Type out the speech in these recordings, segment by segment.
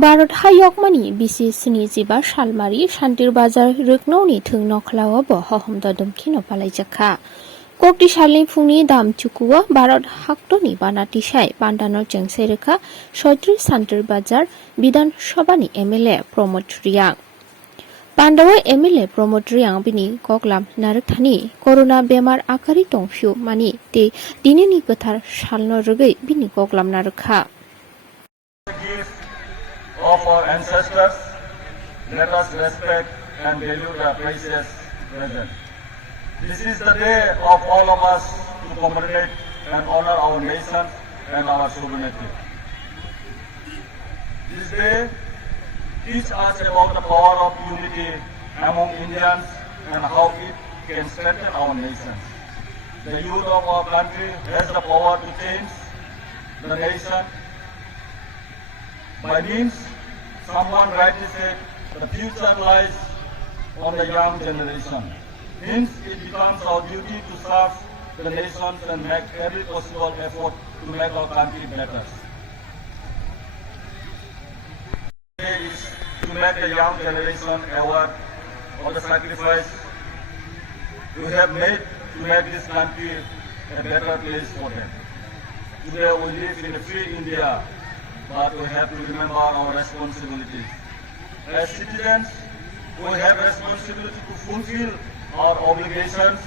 भारत हायकमानि बिसि स्निचिबा सालमारि सान्तिर बाजार रोकनौनि थों नखलावाबो होहम ददम खिनो palaijakha kokti salni phungni dam chukuwa Bharat हाक्टनि बानातिसाय पान्डानो जेंसेरेखा 36 Santir bazar बिधान सभानि एमएलए प्रमोद रियां पान्डावा एमएलए प्रमोद रियां बिनि कगलाम नारकथानि कोरोना बेमार आखारि दंफिउ मानि ते दिनैनि गोथार सालनो रोगै बिनि कगलाम नारखा of our ancestors, let us respect and value the precious present. This is the day of all of us to commemorate and honor our nation and our sovereignty. This day teaches us about the power of unity among Indians and how it can strengthen our nation. The youth of our country has the power to change the nation. By means, someone rightly said, the future lies on the young generation. Hence, it becomes our duty to serve the nation and make every possible effort to make our country better. Today is to make the young generation aware of the sacrifice we have made to make this country a better place for them. Today we live in a free India, but we have to remember our responsibilities. As citizens, we have responsibility to fulfill our obligations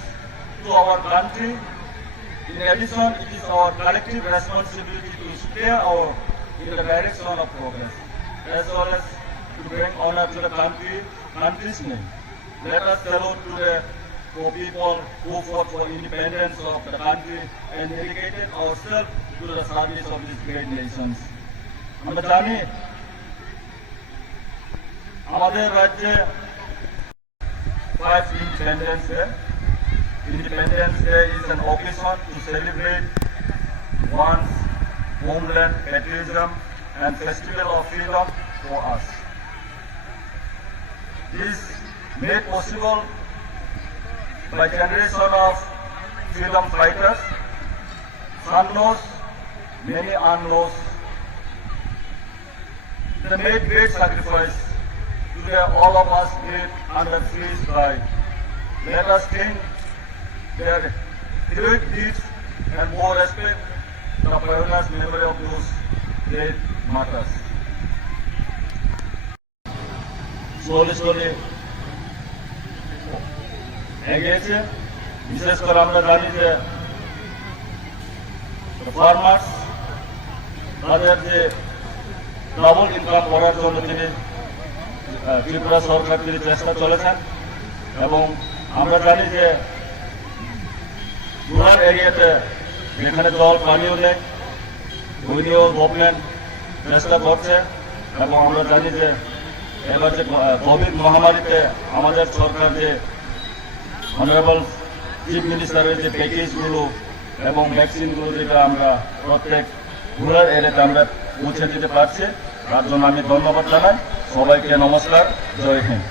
to our country. In addition, it is our collective responsibility to steer in the direction of progress, as well as to bring honor to the country's name. Let us salute to the people who fought for independence of the country and dedicated ourselves to the service of these great nations. আমরা জানি আমাদের রাজ্যে 5 Independence Day. Independence Day is an occasion to celebrate one's homeland patriotism and festival of freedom for us. This made possible by generation of freedom fighters. Some lost, many unlost. They made great sacrifice. Today all of us live under free sky. Let us think their heroic deeds and more respect the pioneers' memory of those great martyrs. Slowly এগিয়েছে বিশেষ করে আমরা জানি যে farmers তাদের যে double income করার জন্য তিনি ত্রিপুরা সরকার তিনি চেষ্টা চলেছেন এবং আমরা জানি যে রুরাল এরিয়াতে যেখানে জল পানিও নেই ওইদিও গভর্নমেন্ট চেষ্টা করছে এবং আমরা জানি যে এবার যে কোভিড মহামারীতে আমাদের সরকার যে অনারেবল চিফ মিনিস্টারের যে প্যাকেজগুলো এবং ভ্যাকসিনগুলো যেটা আমরা প্রত্যেক রুরাল এরিয়াতে আমরা পৌঁছে দিতে পারছি তার জন্য আমি ধন্যবাদ জানাই সবাইকে নমস্কার জয় হিন্দ।